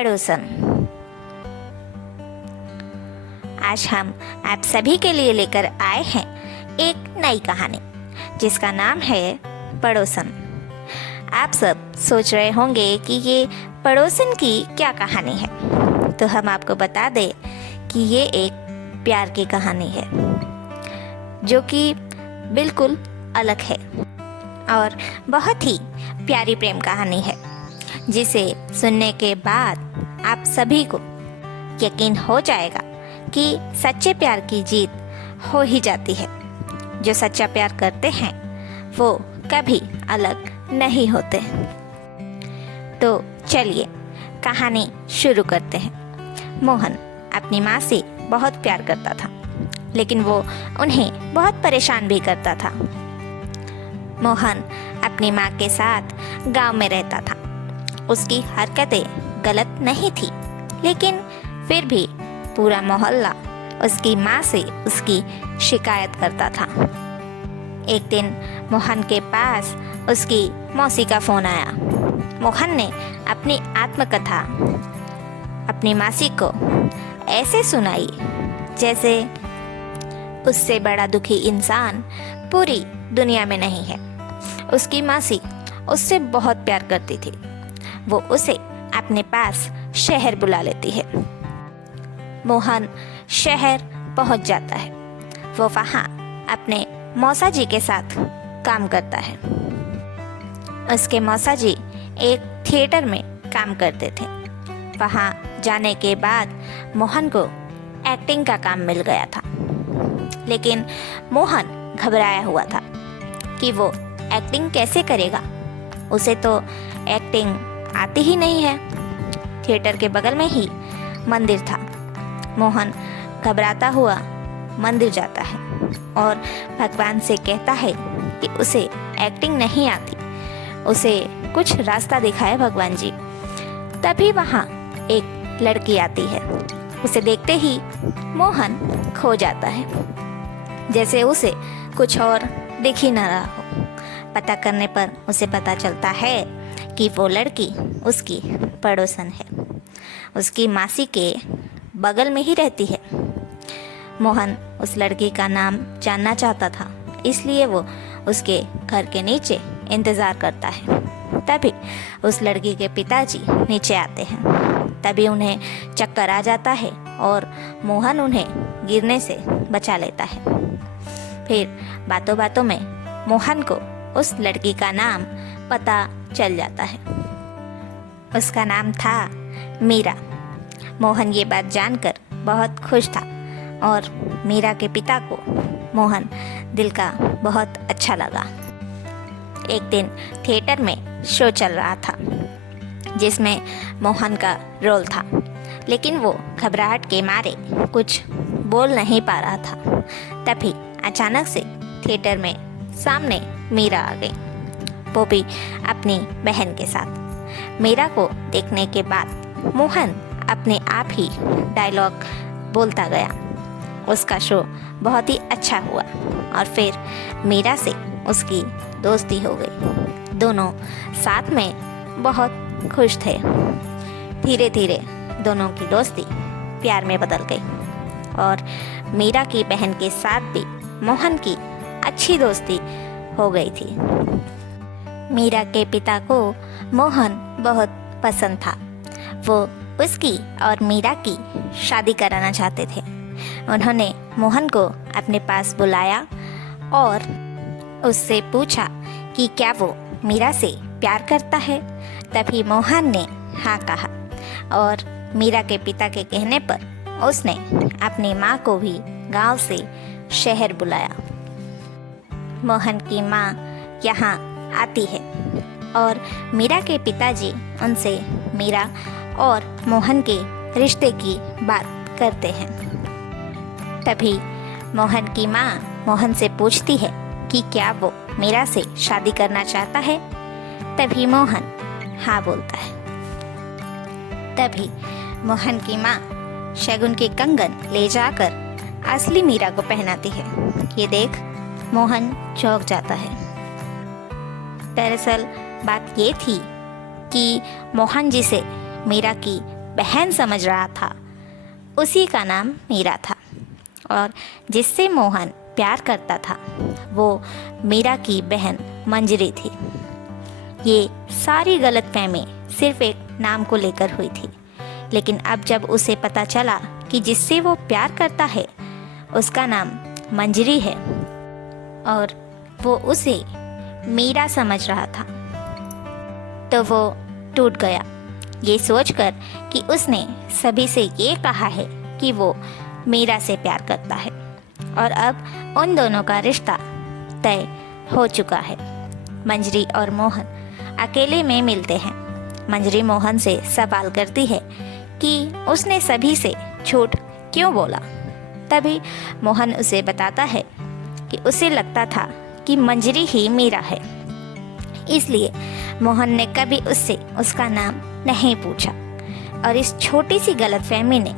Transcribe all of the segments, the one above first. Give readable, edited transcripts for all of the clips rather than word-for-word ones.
पड़ोसन। आज हम आप सभी के लिए लेकर आए हैं एक नई कहानी जिसका नाम है पड़ोसन। आप सब सोच रहे होंगे कि ये पड़ोसन की क्या कहानी है, तो हम आपको बता दें कि ये एक प्यार की कहानी है जो कि बिल्कुल अलग है और बहुत ही प्यारी प्रेम कहानी है, जिसे सुनने के बाद आप सभी को यकीन हो जाएगा कि सच्चे प्यार की जीत हो ही जाती है। जो सच्चा प्यार करते हैं वो कभी अलग नहीं होते। तो चलिए कहानी शुरू करते हैं। मोहन अपनी माँ से बहुत प्यार करता था, लेकिन वो उन्हें बहुत परेशान भी करता था। मोहन अपनी माँ के साथ गांव में रहता था। उसकी हरकतें गलत नहीं थी, लेकिन फिर भी पूरा मोहल्ला उसकी माँ से उसकी शिकायत करता था। एक दिन मोहन के पास उसकी मौसी का फ़ोन आया। मोहन ने अपनी आत्मकथा अपनी मासी को ऐसे सुनाई जैसे उससे बड़ा दुखी इंसान पूरी दुनिया में नहीं है। उसकी मासी उससे बहुत प्यार करती थी। वो उसे अपने पास शहर बुला लेती है। मोहन शहर पहुंच जाता है। वो वहाँ अपने मौसा जी के साथ काम करता है। उसके मौसा जी एक थिएटर में काम करते थे। वहाँ जाने के बाद मोहन को एक्टिंग का काम मिल गया था, लेकिन मोहन घबराया हुआ था कि वो एक्टिंग कैसे करेगा। उसे तो एक्टिंग आती ही नहीं है। थिएटर के बगल में ही मंदिर था। मोहन घबराता हुआ मंदिर जाता है और भगवान से कहता है कि उसे एक्टिंग नहीं आती, उसे कुछ रास्ता दिखाए भगवान जी। तभी वहाँ एक लड़की आती है। उसे देखते ही मोहन खो जाता है, जैसे उसे कुछ और दिख ही न रहा हो। पता करने पर उसे पता चलता है कि वो लड़की उसकी पड़ोसन है, उसकी मासी के बगल में ही रहती है। मोहन उस लड़की का नाम जानना चाहता था, इसलिए वो उसके घर के नीचे इंतज़ार करता है। तभी उस लड़की के पिताजी नीचे आते हैं। तभी उन्हें चक्कर आ जाता है और मोहन उन्हें गिरने से बचा लेता है। फिर बातों बातों में मोहन को उस लड़की का नाम पता चल जाता है। उसका नाम था मीरा। मोहन ये बात जानकर बहुत खुश था और मीरा के पिता को मोहन दिल का बहुत अच्छा लगा। एक दिन थिएटर में शो चल रहा था जिसमें मोहन का रोल था, लेकिन वो घबराहट के मारे कुछ बोल नहीं पा रहा था। तभी अचानक से थिएटर में सामने मीरा आ गई, वो भी अपनी बहन के साथ। मीरा को देखने के बाद मोहन अपने आप ही डायलॉग बोलता गया। उसका शो बहुत ही अच्छा हुआ और फिर मीरा से उसकी दोस्ती हो गई। दोनों साथ में बहुत खुश थे। धीरे धीरे दोनों की दोस्ती प्यार में बदल गई और मीरा की बहन के साथ भी मोहन की अच्छी दोस्ती हो गई थी। मीरा के पिता को मोहन बहुत पसंद था। वो उसकी और मीरा की शादी कराना चाहते थे। उन्होंने मोहन को अपने पास बुलाया और उससे पूछा कि क्या वो मीरा से प्यार करता है। तभी मोहन ने हाँ कहा और मीरा के पिता के कहने पर उसने अपनी माँ को भी गांव से शहर बुलाया। मोहन की माँ यहाँ आती है और मीरा के पिताजी उनसे मीरा और मोहन के रिश्ते की बात करते हैं। तभी मोहन की माँ मोहन से पूछती है कि क्या वो मीरा से शादी करना चाहता है। तभी मोहन हाँ बोलता है। तभी मोहन की माँ शगुन के कंगन ले जाकर असली मीरा को पहनाती है। ये देख मोहन चौंक जाता है। दरअसल बात ये थी कि मोहन जी से मीरा की बहन समझ रहा था, उसी का नाम मीरा था। और जिससे मोहन प्यार करता था वो मीरा की बहन मंजरी थी। ये सारी गलतफहमी सिर्फ एक नाम को लेकर हुई थी, लेकिन अब जब उसे पता चला कि जिससे वो प्यार करता है उसका नाम मंजरी है और वो उसे मीरा समझ रहा था, तो वो टूट गया, ये सोचकर कि उसने सभी से ये कहा है कि वो मीरा से प्यार करता है और अब उन दोनों का रिश्ता तय हो चुका है। मंजरी और मोहन अकेले में मिलते हैं। मंजरी मोहन से सवाल करती है कि उसने सभी से झूठ क्यों बोला। तभी मोहन उसे बताता है कि उसे लगता था कि मंजरी ही मीरा है, इसलिए मोहन ने कभी उससे उसका नाम नहीं पूछा। और इस छोटी सी गलतफहमी ने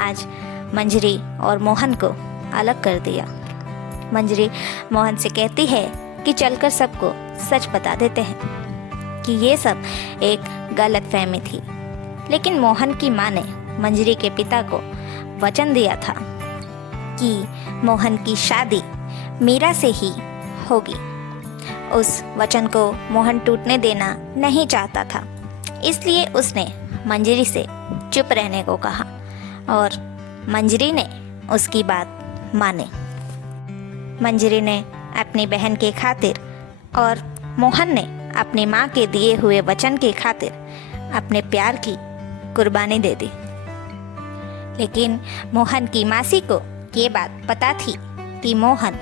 आज मंजरी और मोहन को अलग कर दिया। मंजरी मोहन से कहती है कि चलकर सबको सच बता देते हैं कि ये सब एक गलतफहमी थी, लेकिन मोहन की माँ ने मंजरी के पिता को वचन दिया था कि मोहन की शादी मीरा से ही होगी। उस वचन को मोहन टूटने देना नहीं चाहता था, इसलिए उसने मंजरी से चुप रहने को कहा और मंजरी ने उसकी बात मानी। मंजरी ने अपनी बहन के खातिर और मोहन ने अपनी माँ के दिए हुए वचन के खातिर अपने प्यार की कुर्बानी दे दी। लेकिन मोहन की मासी को ये बात पता थी कि मोहन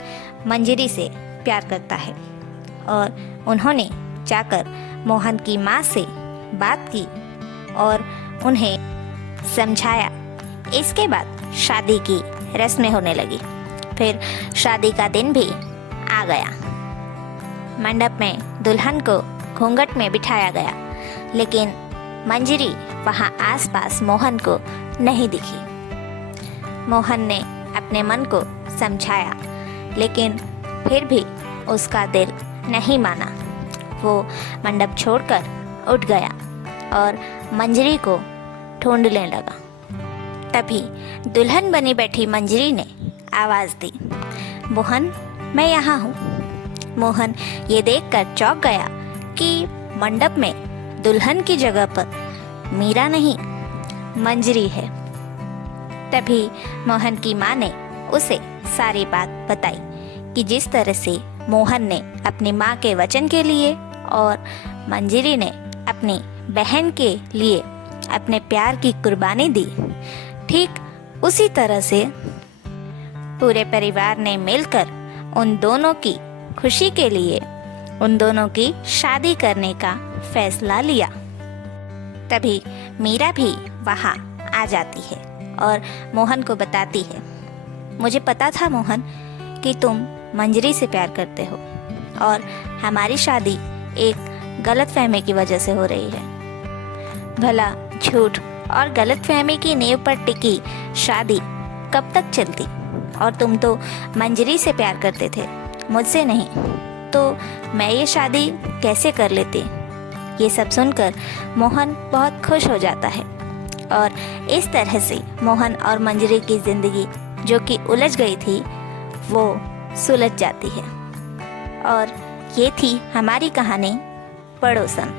मंजरी से प्यार करता है और उन्होंने जाकर मोहन की माँ से बात की और उन्हें समझाया। इसके बाद शादी की रस्में होने लगी। फिर शादी का दिन भी आ गया। मंडप में दुल्हन को घूंघट में बिठाया गया, लेकिन मंजरी वहाँ आसपास मोहन को नहीं दिखी। मोहन ने अपने मन को समझाया, लेकिन फिर भी उसका दिल नहीं माना। वो मंडप छोड़कर उठ गया और मंजरी को ढूंढने लगा। तभी दुल्हन बनी बैठी मंजरी ने आवाज़ दी, मोहन, मैं यहाँ हूँ। मोहन ये देखकर चौंक गया कि मंडप में दुल्हन की जगह पर मीरा नहीं, मंजरी है। तभी मोहन की माँ ने उसे सारी बात बताई कि जिस तरह से मोहन ने अपनी माँ के वचन के लिए और मंजरी ने अपनी बहन के लिए अपने प्यार की कुर्बानी दी, ठीक उसी तरह से पूरे परिवार ने मिलकर उन दोनों की खुशी के लिए उन दोनों की शादी करने का फैसला लिया। तभी मीरा भी वहाँ आ जाती है और मोहन को बताती है, मुझे पता था मोहन कि तुम मंजरी से प्यार करते हो और हमारी शादी एक गलतफहमी की वजह से हो रही है। भला झूठ और गलतफहमी की नींव पर टिकी शादी कब तक चलती? और तुम तो मंजरी से प्यार करते थे, मुझसे नहीं, तो मैं ये शादी कैसे कर लेती? ये सब सुनकर मोहन बहुत खुश हो जाता है और इस तरह से मोहन और मंजरी की ज़िंदगी जो कि उलझ गई थी वो सुलझ जाती है। और ये थी हमारी कहानी पड़ोसन।